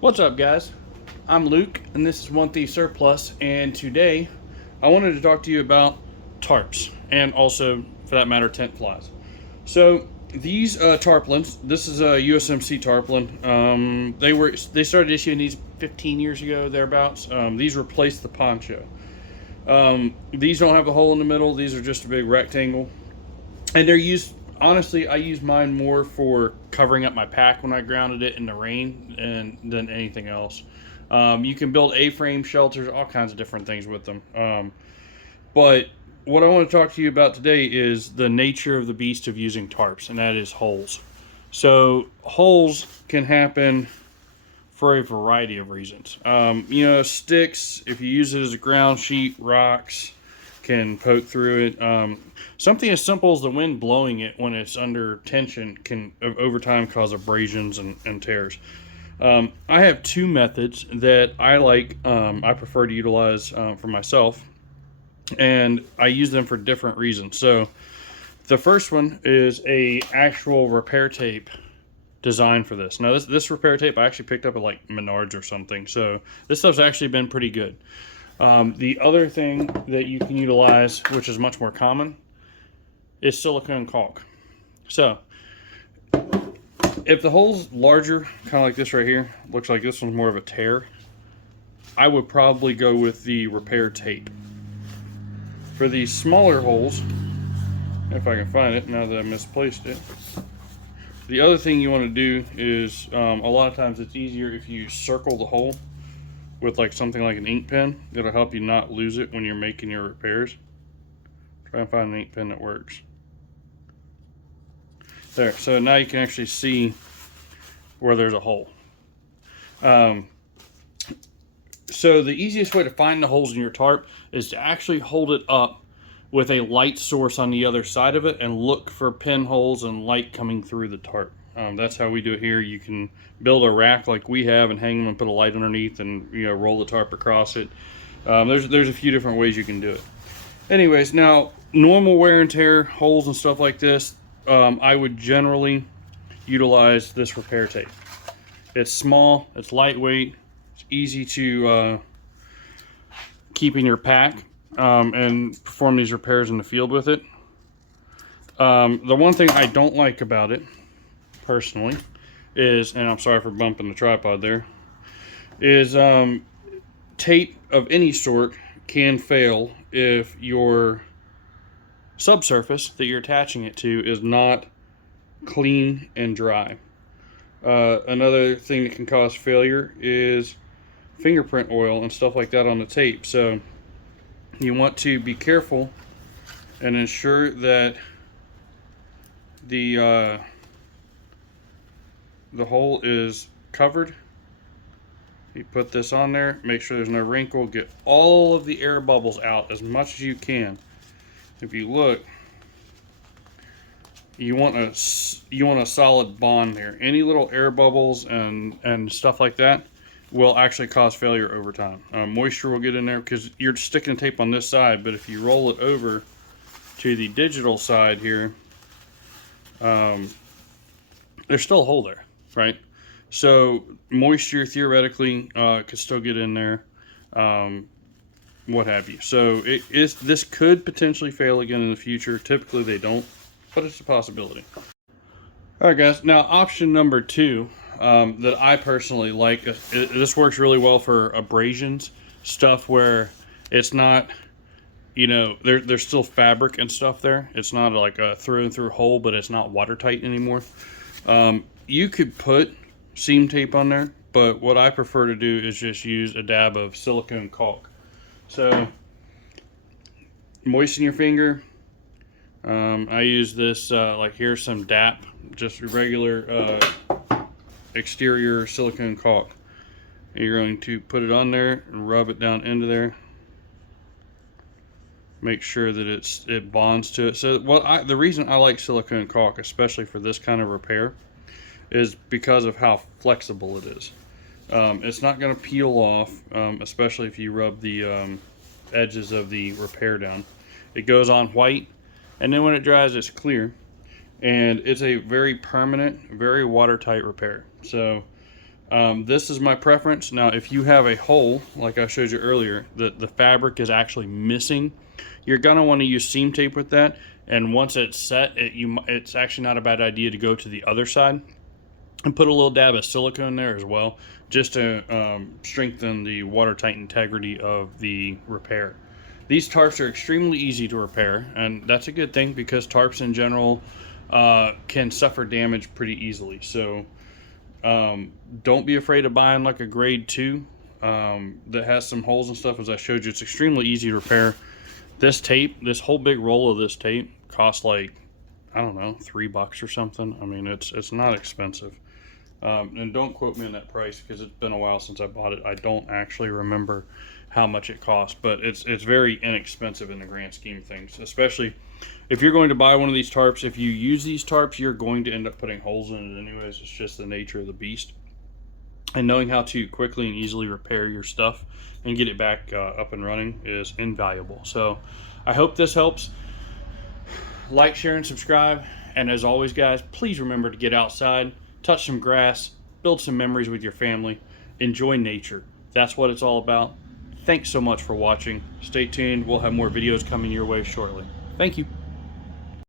What's up, guys? I'm Luke, and this is One Thief Surplus. And today, I wanted to talk to you about tarps, and also, for that matter, tent flies. So these tarpaulins, this is a USMC tarpaulin. They started issuing these 15 years ago, thereabouts. These replaced the poncho. These don't have a hole in the middle. These are just a big rectangle, and they're used. Honestly, I use mine more for covering up my pack when I grounded it in the rain than anything else. You can build A-frame shelters, all kinds of different things with them. But what I want to talk to you about today is the nature of the beast of using tarps, and that is holes. So holes can happen for a variety of reasons. Sticks, if you use it as a ground sheet, rocks can poke through it. Something as simple as the wind blowing it when it's under tension can over time cause abrasions and tears. I have two methods that I like. I prefer to utilize for myself, and I use them for different reasons. So the first one is a actual repair tape designed for this. Now this repair tape I actually picked up at like Menards or something, so this stuff's actually been pretty good. The other thing that you can utilize, which is much more common, is silicone caulk. So if the hole's larger, kind of like this right here, looks like this one's more of a tear, I would probably go with the repair tape. For these smaller holes, if I can find it now that I misplaced it, the other thing you want to do is, a lot of times it's easier if you circle the hole with like something like an ink pen. It'll help you not lose it when you're making your repairs. Try and find an ink pen that works. There, so now you can actually see where there's a hole. So the easiest way to find the holes in your tarp is to actually hold it up with a light source on the other side of it and look for pinholes and light coming through the tarp. That's how we do it here. You can build a rack like we have and hang them and put a light underneath and roll the tarp across it. There's a few different ways you can do it. Anyways, now normal wear and tear holes and stuff like this, I would generally utilize this repair tape. It's small, it's lightweight, it's easy to keep in your pack and perform these repairs in the field with it. The one thing I don't like about it, personally, is, and I'm sorry for bumping the tripod there, is tape of any sort can fail if your subsurface that you're attaching it to is not clean and dry. Another thing that can cause failure is fingerprint oil and stuff like that on the tape. So you want to be careful and ensure that the hole is covered. You put this on there, make sure there's no wrinkle, get all of the air bubbles out as much as you can. If you look, you want a solid bond there. Any little air bubbles and stuff like that will actually cause failure over time. Moisture will get in there because you're sticking tape on this side, but if you roll it over to the digital side here, there's still a hole there, right? So moisture theoretically could still get in there, what have you. So this could potentially fail again in the future. Typically they don't, but it's a possibility. All right, guys. Now option number two that I personally like, this works really well for abrasions, stuff where it's not, there's still fabric and stuff there. It's not like a through and through hole, but it's not watertight anymore. You could put seam tape on there, but what I prefer to do is just use a dab of silicone caulk. So moisten your finger. I use this, like here's some DAP, just regular exterior silicone caulk. You're going to put it on there and rub it down into there. Make sure that it bonds to it. So the reason I like silicone caulk, especially for this kind of repair, is because of how flexible it is. It's not going to peel off, especially if you rub the edges of the repair down. It goes on white, and then when it dries, it's clear. And it's a very permanent, very watertight repair. So This is my preference. Now, if you have a hole, like I showed you earlier, the fabric is actually missing, you're gonna want to use seam tape with that. And once it's set, it's actually not a bad idea to go to the other side and put a little dab of silicone there as well, just to strengthen the watertight integrity of the repair. These tarps are extremely easy to repair, and that's a good thing because tarps in general can suffer damage pretty easily. So don't be afraid of buying like a grade 2 that has some holes and stuff. As I showed you, it's extremely easy to repair. This tape, this whole big roll of this tape costs like, I don't know, $3 or something. I mean, it's not expensive. And don't quote me on that price because it's been a while since I bought it. I don't actually remember how much it costs, but it's very inexpensive in the grand scheme of things. Especially if you're going to buy one of these tarps, if you use these tarps, you're going to end up putting holes in it anyways. It's just the nature of the beast. And knowing how to quickly and easily repair your stuff and get it back up and running is invaluable. So I hope this helps. Like, share, and subscribe. And as always, guys, please remember to get outside, touch some grass, build some memories with your family, enjoy nature. That's what it's all about. Thanks so much for watching. Stay tuned. We'll have more videos coming your way shortly. Thank you.